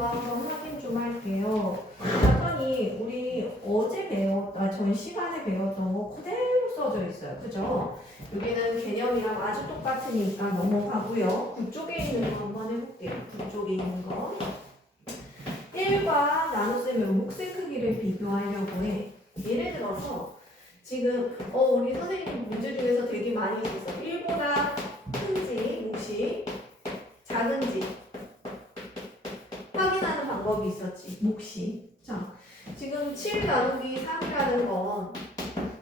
거 한번 확인 좀 할게요. 답안이 우리 전 시간에 배웠던 거 그대로 써져 있어요. 그죠? 여기는 개념이랑 아주 똑같으니까 넘어가고요. 9쪽에 있는 거 한번 해볼게요. 9쪽에 있는 거. 1과 나눗셈의 몫의 크기를 비교하려고 해. 예를 들어서 지금 우리 선생님 문제 중에서 되게 많이 있었어. 1보다 큰지 몫이 작은지 확인하는 방법이 있었지. 몫이. 자, 지금 7 나누기 3이라는 건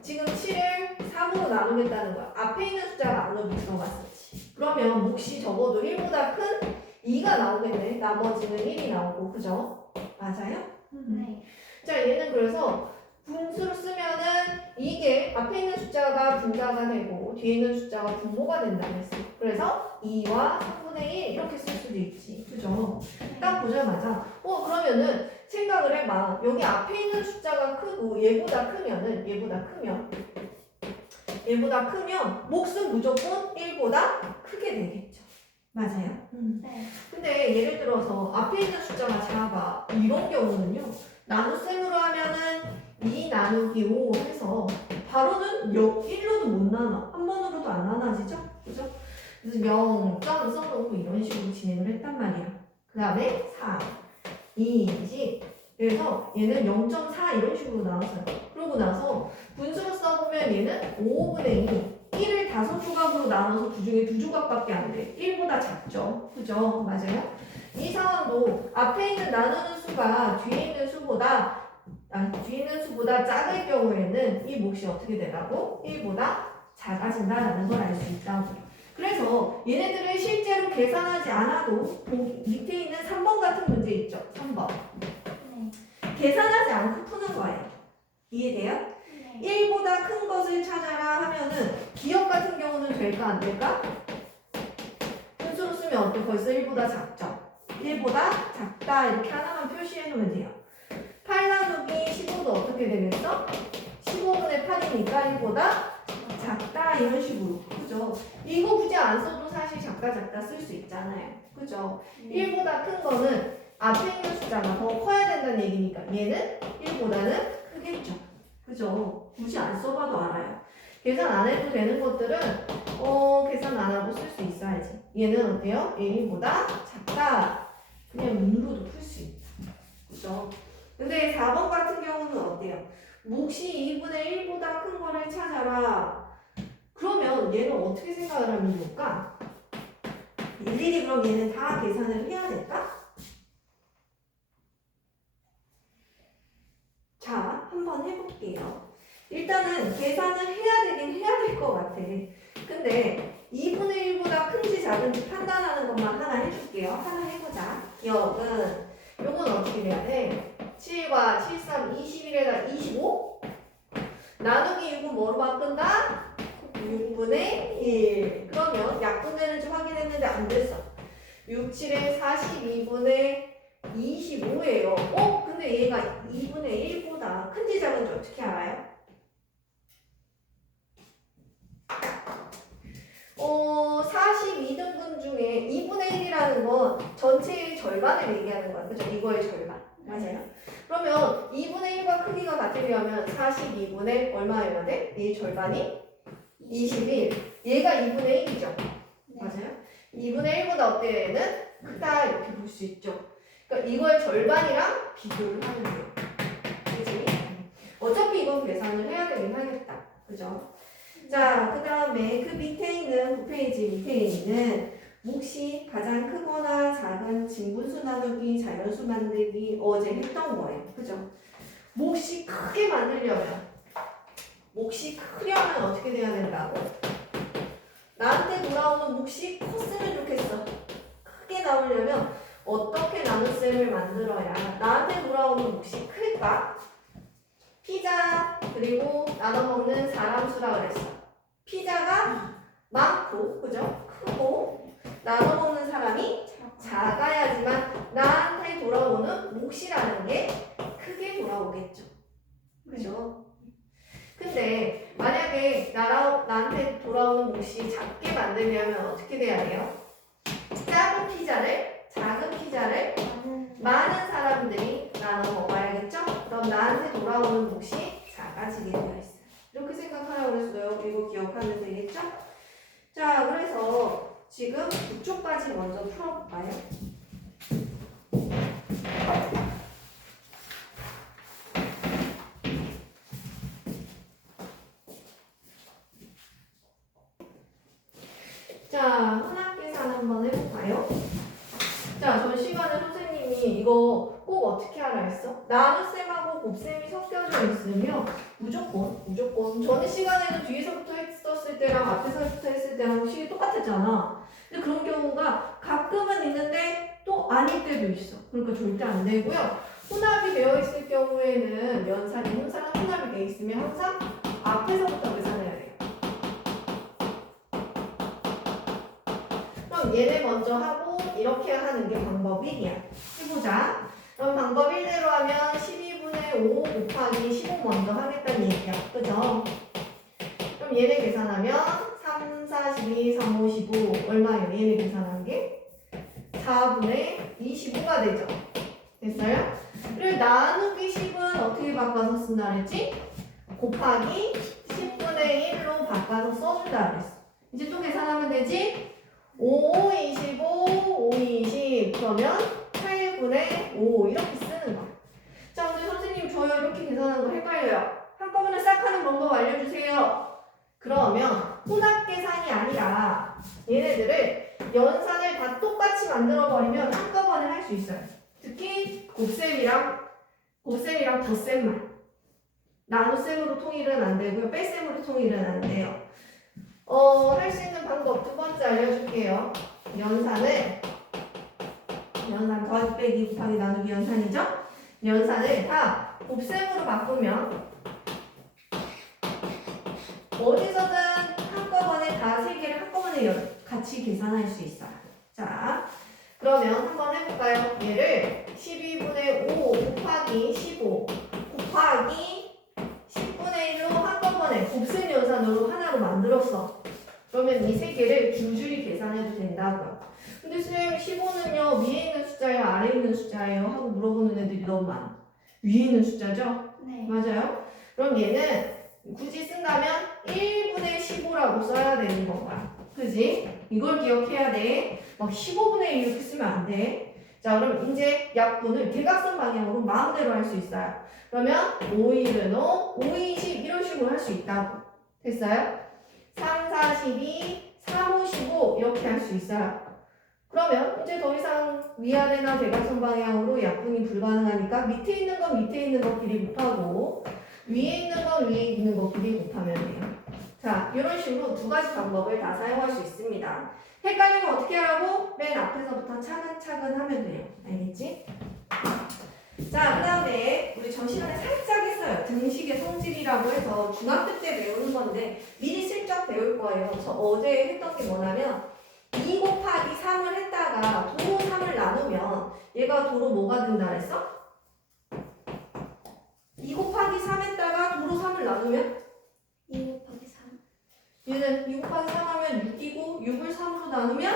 지금 7을 3으로 나누겠다는 거야. 앞에 있는 숫자가 아무도 못 들어갔었지. 그러면 몫이 적어도 1보다 큰 2가 나오겠네. 나머지는 1이 나오고. 그죠? 맞아요? 네. 자, 얘는 그래서 분수로 쓰면은 이게 앞에 있는 숫자가 분자가 되고 뒤에 있는 숫자가 분모가 된다고 했어. 그래서 2와 3분의 1 이렇게 쓸 수도 있지. 그죠? 딱 보자마자 그러면은 생각을 해봐. 여기 앞에 있는 숫자가 크고 얘보다 크면 몫은 무조건 1보다 크게 되겠죠. 맞아요? 네. 근데 예를 들어서 앞에 있는 숫자가 작아. 이런 경우는요. 나눗셈으로 하면은 2 나누기 5 해서 바로는 1로도 못 나눠. 한 번으로도 안 나눠지죠? 그죠? 그래서 0점 써놓고 이런 식으로 진행을 했단 말이야. 그 다음에 4, 20. 그래서 얘는 0.4 이런 식으로 나왔어요. 그러고 나서 분수로 써보면 얘는 5분의 2. 1을 5조각으로 나눠서 그 중에 2조각밖에 안 돼. 1보다 작죠. 그죠? 맞아요? 이 상황도 앞에 있는 나누는 수가 뒤에 있는 수보다 작을 경우에는 이 몫이 어떻게 되라고? 1보다 작아진다라는 걸 알 수 있다고. 그래서 얘네들을 실제로 계산하지 않아도 밑에 있는 3번 같은 문제 있죠? 3번. 네. 계산하지 않고 푸는 거예요. 이해돼요? 네. 1보다 큰 것을 찾아라 하면은 기억 같은 경우는 될까 안 될까? 분수로 쓰면 어때? 벌써 1보다 작죠? 1보다 작다 이렇게 하나만 표시해 놓으면 돼요. 8 나누기 15도 어떻게 되겠어? 15분의 8이니까 1보다 작다 이런 식으로. 그죠? 이거 굳이 안 써도 사실 작다 쓸 수 있잖아요. 그죠? 1보다 큰 거는 앞에 있는 숫자가 더 커야 된다는 얘기니까 얘는 1보다는 크겠죠. 그죠? 굳이 안 써봐도 알아요. 계산 안 해도 되는 것들은 계산 안 하고 쓸 수 있어야지. 얘는 어때요? 1보다 작다. 그냥 눈으로도 풀 수 있다. 그죠? 근데 4번 같은 경우는 어때요? 몫이 2분의 1보다 큰 거를 찾아라. 그러면 얘는 어떻게 생각을 하면 좋을까? 일일이 그럼 얘는 다 계산을 해야 될까? 자, 한번 해볼게요. 일단은 계산을 해야 될 것 같아. 근데 2분의 1보다 큰지 작은지 판단하는 것만 하나 해줄게요. 하나 해보자. 기억은 요건 어떻게 돼야 돼? 7과 7, 3, 21에다 25? 나누기 6은 뭐로 바꾼다? 6분의 1. 그러면 약분되는지 확인했는데 안 됐어. 6, 7에 42분의 25예요. 근데 얘가 2분의 1보다 큰지 작은지 어떻게 알아요? 42등분 중에 2분의 1이라는 건 전체의 절반을 얘기하는 거야. 그죠? 이거의 절반. 맞아요. 그러면 2분의 1과 크기가 같으려면 42분의 얼마여야 돼? 이 절반이 21. 얘가 2분의 1이죠. 맞아요? 2분의 1보다 어때요? 얘는 크다 이렇게 볼 수 있죠. 그러니까 이거의 절반이랑 비교를 하면 돼요. 그치? 어차피 이건 계산을 해야 되긴 하겠다. 그죠? 자, 그 다음에 그 밑에 있는 9페이지 밑에 있는 몫이 가장 크거나 작은 진분수 나누기, 자연수 만들기 어제 했던 거예요. 그죠? 몫이 크게 만들려면 몫이 크려면 어떻게 돼야 된다고? 나한테 돌아오는 몫이 컸으면 좋겠어. 크게 나오려면 어떻게 나눗셈을 만들어야 나한테 돌아오는 몫이 클까? 피자 그리고 나눠 먹는 사람 수라 그랬어. 피자가 많고 그죠? 크고 나눠 먹는 사람이 작아야지만 나한테 돌아오는 몫이라는 게 크게 돌아오겠죠. 그죠? 근데 만약에 나한테 돌아오는 몫이 작게 만들려면 어떻게 돼야 돼요? 작은 피자를 많은 사라지게 되어 있어요. 이렇게 생각하라고 그랬어요. 이거 기억하면 되겠죠? 자, 그래서 지금 이쪽까지 먼저 풀어볼까요? 자, 혼합계산 한번 해볼까요? 자, 전 시간에 선생님이 이거 꼭 어떻게 하라 했어? 나눗셈하고 곱셈이 섞여져 있으면 무조건 전에 시간에는 뒤에서부터 했었을 때랑 앞에서부터 했을 때랑 식이 똑같았잖아. 근데 그런 경우가 가끔은 있는데 또 아닐 때도 있어. 그러니까 절대 안 되고요. 혼합이 되어 있을 경우에는 연산이 혼합이 되어 있으면 항상 앞에서부터 계산해야 돼요. 그럼 얘네 먼저 하고 이렇게 하는 게 방법 1이야. 해보자. 그럼 방법 1대로 하면 12분의 5 곱하기 15 먼저 하겠다는 얘기야. 그죠? 그럼 얘네 계산하면 3, 4, 12, 3, 5, 15 얼마예요? 얘네 계산한 게 4분의 25가 되죠. 됐어요? 그리고 나누기 10은 어떻게 바꿔서 쓴다 그랬지? 곱하기 10분의 1로 바꿔서 써준다 그랬어. 이제 또 계산하면 되지? 5, 25, 5, 20 그러면 8분의 5 이렇게 쓰는 거야. 자, 근데 선생님 저요 이렇게 계산하는 거 헷갈려요. 한꺼번에 싹 하는 방법 알려주세요. 그러면 혼합 계산이 아니라 얘네들을 연산을 다 똑같이 만들어버리면 한꺼번에 할 수 있어요. 특히 곱셈이랑 덧셈만. 나눗셈으로 통일은 안 되고요. 뺄셈으로 통일은 안 돼요. 할 수 있는 방법 두 번째 알려줄게요. 연산 더하기 빼기 곱하기 나누기 연산이죠? 연산을 다 곱셈으로 바꾸면 어디서든 한꺼번에 다 세 개를 한꺼번에 같이 계산할 수 있어요. 자, 그러면 한번 해볼까요? 얘를 12분의 5 곱하기 15 곱하기 10분의 1로 한꺼번에 곱셈 연산으로 하나로 만들었어. 그러면 이 세 개를 줄줄이 계산해도 된다고요. 근데 선생님 15는요 위에 있는 숫자예요 아래에 있는 숫자예요 하고 물어보는 애들이 너무 많아. 위에 있는 숫자죠? 네. 맞아요? 그럼 얘는 굳이 쓴다면 1분의 15라고 써야 되는 거야. 그지? 이걸 기억해야 돼. 막 15분의 1 이렇게 쓰면 안 돼. 자, 그럼 이제 약분을 대각선 방향으로 마음대로 할 수 있어요. 그러면 5일은 5, 5, 20 이런 식으로 할 수 있다고. 됐어요? 3, 4, 12, 3, 5, 15 이렇게 할 수 있어요. 그러면 이제 더 이상 위아래나 대각선 방향으로 약분이 불가능하니까 밑에 있는 건 밑에 있는 것끼리 곱하고 위에 있는 건 위에 있는 것끼리 곱하면 돼요. 자, 이런 식으로 두 가지 방법을 다 사용할 수 있습니다. 헷갈리면 어떻게 하라고? 맨 앞에서부터 차근차근 하면 돼요. 알겠지? 자, 그 다음에 우리 전 시간에 살짝 했어요. 등식의 성질이라고 해서 중학교 때 배우는 건데 미리 슬쩍 배울 거예요. 저 어제 했던 게 뭐냐면 2 곱하기 3을 했다가 도로 3을 나누면 얘가 도로 뭐가 된다 그랬어? 2 곱하기 3 했다가 도로 3을 나누면? 2 곱하기 3. 얘는 2 곱하기 3 하면 6이고 6을 3으로 나누면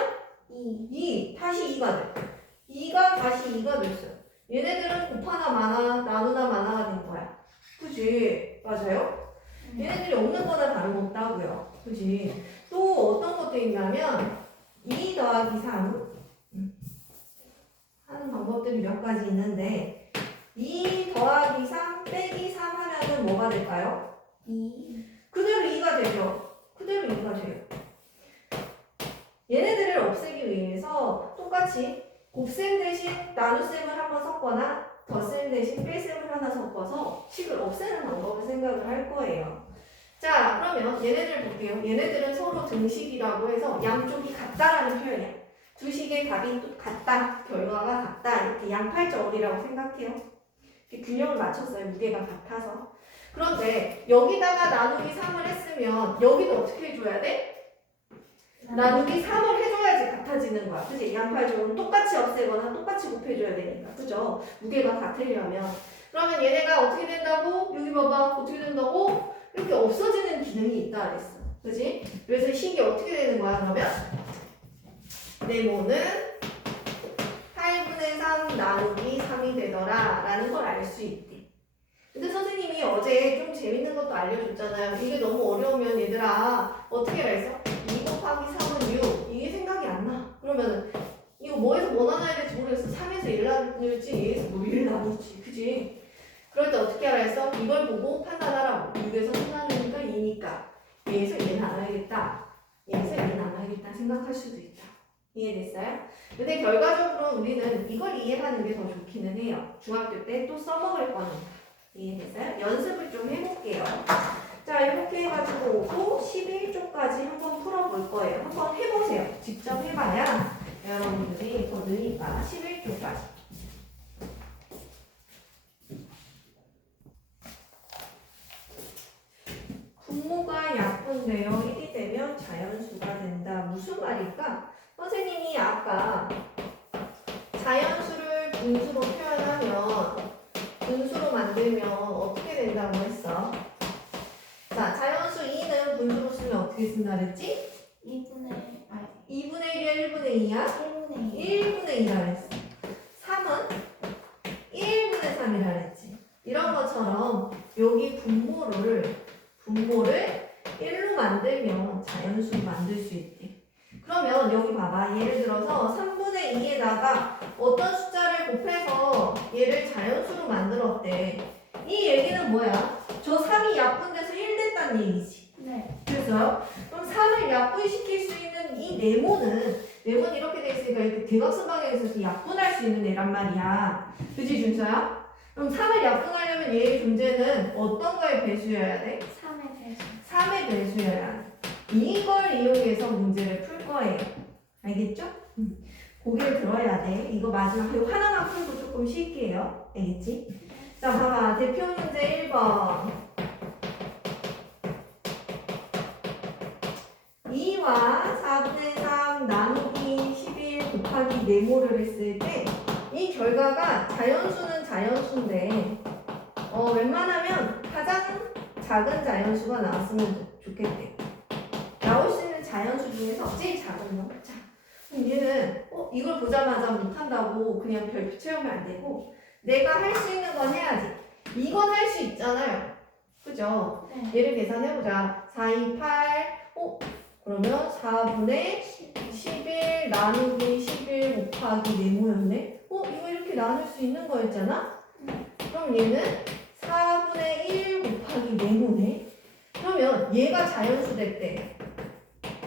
2 다시 2가 돼. 2가 다시 2가 됐어요. 얘네들은 곱하나 마나 나누나 마나가 된 거야. 그지? 맞아요? 얘네들이 없는 거나 다름없다고요. 그지? 또 어떤 것도 있냐면 2 더하기 3 하는 방법들이 몇 가지 있는데 2 더하기 3 빼기 3 하면은 뭐가 될까요? 2. 그대로 2가 되죠. 그대로 2가 돼요. 얘네들을 없애기 위해서 똑같이 곱셈 대신 나눗셈을 한번 섞거나 덧셈 대신 뺄셈을 하나 섞어서 식을 없애는 방법을 생각을 할 거예요. 자, 그러면 얘네들 볼게요. 얘네들은 서로 등식이라고 해서 양쪽이 같다라는 표현이야. 두 식의 값이 같다, 결과가 같다 이렇게 양팔절이라고 생각해요. 이렇게 균형을 맞췄어요. 무게가 같아서. 그런데 여기다가 나누기 3을 했으면 여기도 어떻게 해줘야 돼? 나누기 3을 해줘야지 같아지는 거야. 그치? 양팔절은 똑같이 없애거나 똑같이 곱해줘야 되니까. 그죠? 무게가 같으려면. 그러면 얘네가 어떻게 된다고? 여기 봐봐. 어떻게 된다고? 이렇게 없어지는 기능이 있다 그랬어. 그지? 그래서 식이 어떻게 되는 거야, 그러면? 네모는 8분의 3 나누기 3이 되더라. 라는 걸 알 수 있대. 근데 선생님이 어제 좀 재밌는 것도 알려줬잖아요. 이게 너무 어려우면 얘들아 어떻게 해서 2 곱하기 3은 6 이게 생각이 안 나. 그러면 이거 뭐에서 뭐 나눠야 될지 모르겠어. 3에서 1 나눌지 2에서 뭐 1 나눌지 그지? 그럴 때 어떻게 하라 했어? 이걸 보고 판단하라고. 6에서 3 나누니까 2니까 얘에서 1 나눠야겠다. 얘에서 1 나눠야겠다 생각할 수도 있다. 이해됐어요? 근데 결과적으로 우리는 이걸 이해하는 게 더 좋기는 해요. 중학교 때 또 써먹을 거니까. 이해됐어요? 연습을 좀 해볼게요. 자, 이렇게 해가지고 오고 11쪽까지 한번 풀어볼 거예요. 한번 해보세요. 직접 해봐야 여러분들이 더 느니까 11쪽까지. 분모가 약분되어 1이 되면 자연수가 된다. 무슨 말일까? 선생님이 아까 자연수를 분수로 표현하면 분수로 만들면 어떻게 된다고 했어? 자, 자연수 2는 분수로 쓰면 어떻게 쓴다 그랬지? 2분의 2분의 1이야 1분의 2야? 1분의 1분의 2라 그랬어. 3은 1분의 3이라 그랬지. 이런 것처럼 여기 분모를 1로 만들면 자연수를 만들 수 있대. 그러면 여기 봐봐. 예를 들어서 3분의 2에다가 어떤 숫자를 곱해서 얘를 자연수로 만들었대. 이 얘기는 뭐야? 저 3이 약분돼서 1 됐다는 얘기지. 네. 그래서요? 그럼 3을 약분시킬 수 있는 이 네모는 이렇게 돼 있으니까 이렇게 대각선 방향에 있어서 약분할 수 있는 애란 말이야. 그치 준서야? 그럼 3을 약분하려면 얘의 존재는 어떤 거에 배수여야 돼? 3의 배수. 3의 배수여야 돼. 이걸 이용해서 문제를 풀 거예요. 알겠죠? 고개를 들어야 돼. 이거 마지막 이거 하나만 풀고 조금 쉴게요. 알겠지? 자, 봐봐. 대표 문제 1번. 2와 4분의 3 나누기 11 곱하기 네모를 했을 때 이 결과가 자연수는 자연수인데 웬만하면 가장 작은 자연수가 나왔으면 좋겠대. 나올 수 있는 자연수 중에서 제일 작은 거. 자, 그럼 얘는 이걸 보자마자 못한다고 그냥 별표 채우면 안 되고 내가 할 수 있는 건 해야지. 이건 할 수 있잖아요. 그죠? 네. 얘를 계산해보자. 4, 2, 8 그러면 4분의 11 나누기 11 곱하기 네모였네? 이거 이렇게 나눌 수 있는 거였잖아? 그럼 얘는 4분의 1 곱하기 네모네? 그러면 얘가 자연수 됐대.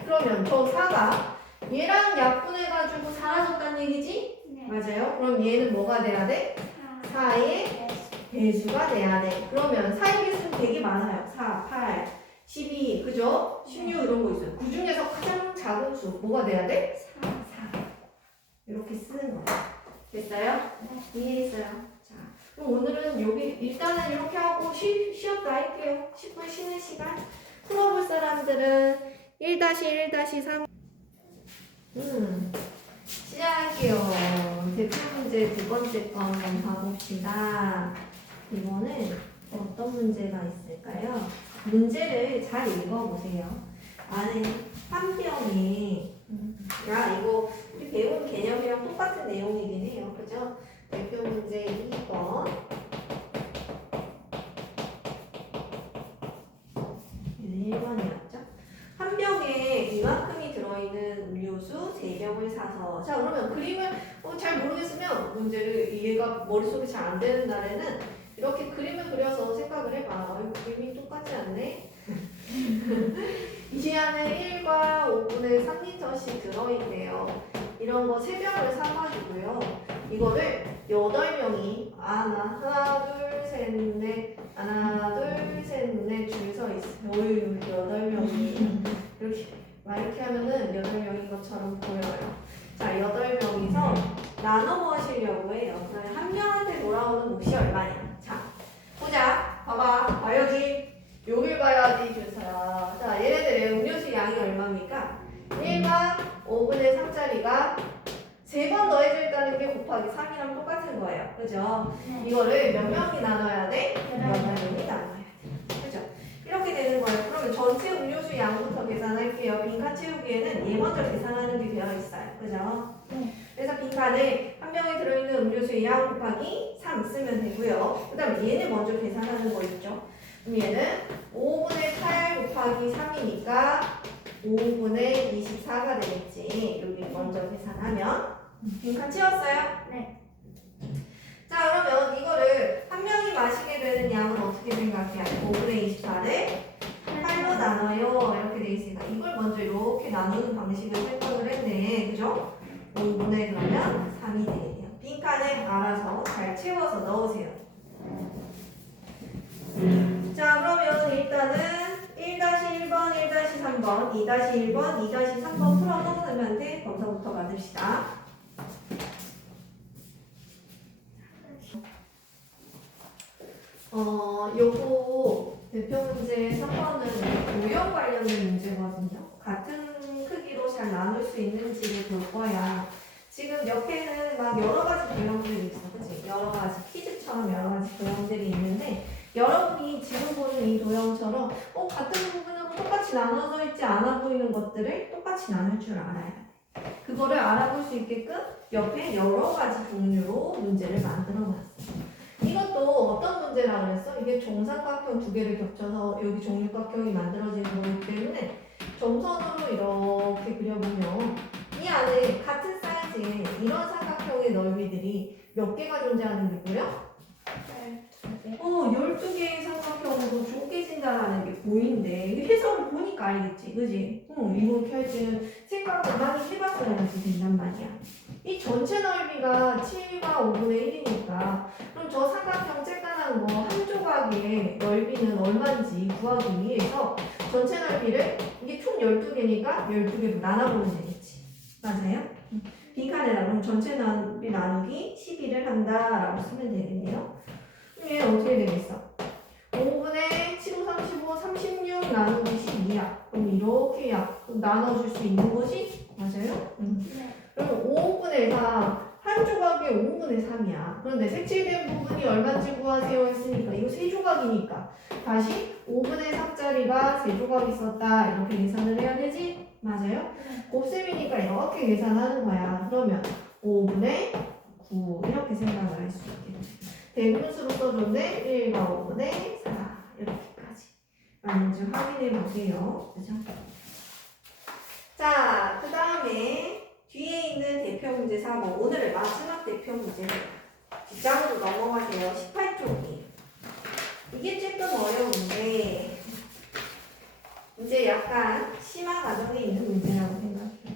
그러면 저 4가 얘랑 약분해가지고 사라졌단 얘기지? 네. 맞아요? 그럼 얘는 뭐가 돼야 돼? 4의 배수가 돼야 돼. 그러면 4의 배수는 되게 많아요. 4, 8, 12, 그죠? 16 이런 거 있어요. 그 중에서 가장 작은 수 뭐가 돼야 돼? 4. 이렇게 쓰는 거예요. 됐어요? 네. 이해했어요? 자, 그럼 오늘은 여기 일단은 이렇게 하고 쉬었다 할게요. 10분 쉬는 시간. 풀어볼 사람들은 1-1-3 시작할게요. 대표 문제 두 번째 거 한번 봐봅시다. 이거는 어떤 문제가 있을까요? 문제를 잘 읽어보세요. 안에 한 병에 이거 우리 배운 개념이랑 똑같은 내용이긴 해요. 그죠? 대표 문제 2번 1번이었죠? 한 병에 이만큼이 들어있는 음료수 3병을 사서 자 그러면 그림을 잘 모르겠으면 문제를 이해가 머릿속에 잘 안 되는 날에는 이렇게 그림을 그려서 생각을 해봐. 그림이 똑같지 않네? 이 안에 1과 5분의 3리터씩 들어있대요. 이런 거 3병을 사가지고요. 이거를 8명이 하나 둘 셋 넷 하나 둘 셋 넷 줄 서 있어요. 어휴 8명이 이렇게 하면은 8명인 것처럼 보여요. 자 8명이서 나눠 보시려고 해요. 한 명한테 돌아오는 몫이 얼마냐. 자 보자. 봐야지. 여길 봐야지 준서야. 자 얘네들의 음료수 양이 얼마입니까? 1과 5분의 3짜리가 3번 더해져 있다는 게 곱하기 3이랑 똑같은 거예요. 그죠? 네. 이거를 몇 명이 나눠야 돼? 8명이 나눠야 돼. 그죠? 이렇게 되는 거예요. 그러면 전체 음료수 양부터 계산할게요. 빈칸 채우기에는 얘 먼저 계산하는 게 되어 있어요. 그죠? 네. 그래서 빈칸에 한 병에 들어있는 음료수 대분수의 양 곱하기 3 쓰면 되고요. 그 다음에 얘는 먼저 계산하는 거 있죠. 그럼 얘는 5분의 8 곱하기 3이니까 5분의 24가 되겠지. 여기 먼저 계산하면. 빈칸 채웠어요? 네. 자, 그러면 이거를 한 명이 마시게 되는 양은 어떻게 생각해요? 5분의 24를 8로 나눠요. 이렇게 돼 있으니까 이걸 먼저 이렇게 나누는 방식을 생각을 했네. 그죠? 5분의 그러면 3이 되겠네요. 빈칸에 알아서 잘 채워서 넣으세요. 자, 그러면 일단은 1-1번, 1-3번, 2-1번, 2-3번 풀어서 선생님한테 검사부터 받읍시다. 요거 대표 문제 3번은 도형 관련된 문제거든요. 같은 크기로 잘 나눌 수 있는지를 볼 거야. 지금 옆에는 막 여러 가지 도형들이 있어. 그치? 여러 가지 퀴즈처럼 여러 가지 도형들이 있는데 여러분이 지금 보는 이 도형처럼 같은 부분으로 똑같이 나눠져 있지 않아 보이는 것들을 똑같이 나눌 줄 알아야 돼. 그거를 알아볼 수 있게끔 옆에 여러 가지 종류로 문제를 만들어 놨어. 이것도 어떤 문제라 그랬어? 이게 정삼각형 두 개를 겹쳐서 여기 정육각형이 만들어지는 거기 때문에 점선으로 이렇게 그려보면 이 안에 같은 사이즈의 이런 삼각형의 넓이들이 몇 개가 존재하는 게 보여? 12개의 삼각형으로 쪼개진다라는 게 보이는데 이게 해석을 보니까 알겠지, 그지? 이렇게 할 때는 생각을 많이 해봤어야지 된단 말이야. 이 전체 넓이가 7과 5분의 1이니까 그럼 저 삼각형 쬐깐한 거 한 조각의 넓이는 얼마인지 구하기 위해서 전체 넓이를 이게 총 12개니까 12개로 나눠보면 되겠지. 맞아요? 빈칸에다 그럼 전체 넓이 나누기 12를 한다라고 쓰면 되겠네요. 얘 어떻게 되겠어? 5분의 7, 5, 35, 36 나누기 12야. 그럼 이렇게 나눠줄 수 있는 거지? 맞아요? 네. 그러면 5분의 4, 한 조각이 5분의 3이야. 그런데 색칠된 부분이 얼마인지 구하세요 했으니까 이거 세 조각이니까 다시 5분의 3짜리가 세 조각 있었다. 이렇게 계산을 해야 되지? 맞아요? 곱셈이니까 이렇게 계산하는 거야. 그러면 5분의 9 이렇게 생각을 할 수 있겠지. 대분수로 써줬네. 1과 5분의 4 이렇게까지 맞는지 확인해 보세요. 그죠? 자, 그 다음에 뒤에 있는 대표 문제 4번 오늘의 마지막 대표 문제 뒷장으로 넘어가세요. 18쪽이 이게 조금 어려운데 이제 약간 심화 과정에 있는 문제라고 생각해요.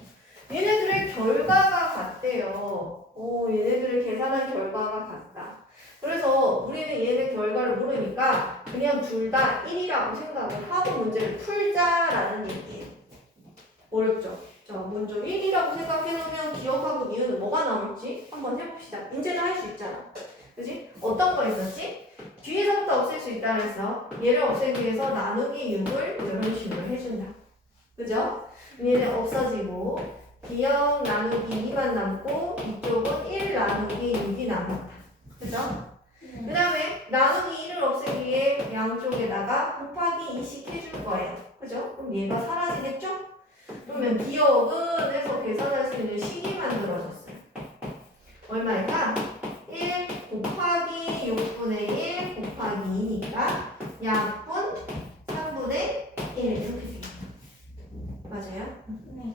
얘네들의 결과가 같대요. 얘네들을 계산한 결과가 같다. 그래서 우리는 얘네 결과를 모르니까 그냥 둘 다 1이라고 생각을 하고 문제를 풀자라는 얘기예요. 어렵죠? 자, 먼저 1이라고 생각해놓으면 기억하고 이유는 뭐가 나올지 한번 해봅시다. 이제는 할 수 있잖아. 그지? 어떤 거 있었지? 뒤에서부터 없앨 수 있다 그래서 얘를 없애기 위해서 나누기 6을 이런 식으로 해준다. 그죠? 얘는 없어지고 기억 나누기 2만 남고 이쪽은 1 나누기 6이 남았다. 그죠? 그 다음에 나누기 1을 없애기 위해 양쪽에다가 곱하기 2씩 해줄 거예요. 그죠? 그럼 얘가 사라지겠죠? 그러면 기억은 해서 계산할 수 있는 식이 만들어졌어요. 얼마일까? 1 곱하기 6분의 1 곱하기 2니까 약분 3분의 1 이렇게 돼요. 맞아요? 네.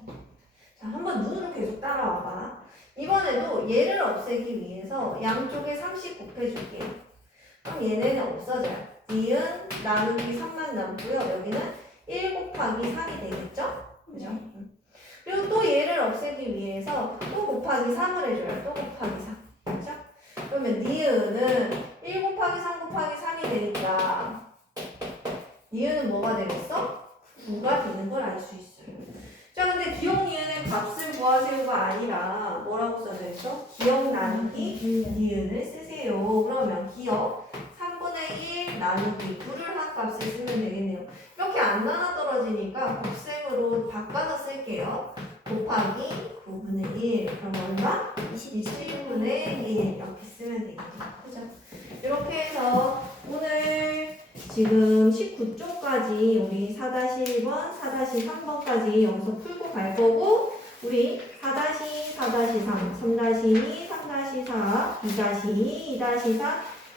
자, 한번 눈으로 계속 따라와봐. 이번에도 얘를 없애기 위해서 양쪽에 3씩 곱해줄게요. 그럼 얘네는 없어져요. 니은 나누기 3만 남고요. 여기는 1 곱하기 3이 되겠죠? 그죠? 그리고 또 얘를 없애기 위해서 또 곱하기 3을 해줘요. 또 곱하기 3. 그죠? 그러면 니은은 1 곱하기 3 곱하기 3이 되니까 니은은 뭐가 되겠어? 9가 되는 걸 알 수 있어요. 자, 근데 기억 니은의 값을 구하세요가 아니라 뭐라고 써져 있어? 기억 나누기 니은을 쓰세요. 그러면 기억 3분의 1 나누기 9를 한 값을 쓰면 되겠네요. 이렇게 안 나눠 떨어지니까 곱셈으로 바꿔서 쓸게요. 곱하기 9분의 1 그럼 얼마? 21분의 1 이렇게 쓰면 되겠죠. 그죠? 이렇게 해서 오늘 지금 19쪽까지 우리 4-1번, 4-3번까지 여기서 풀고 갈 거고 우리 4-4-3, 3-2, 3-4 1-4, 2-2, 2-4,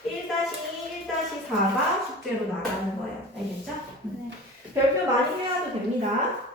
1-2, 1-4가 숙제로 나가는 거예요. 알겠죠? 네. 별표 많이 해와도 됩니다.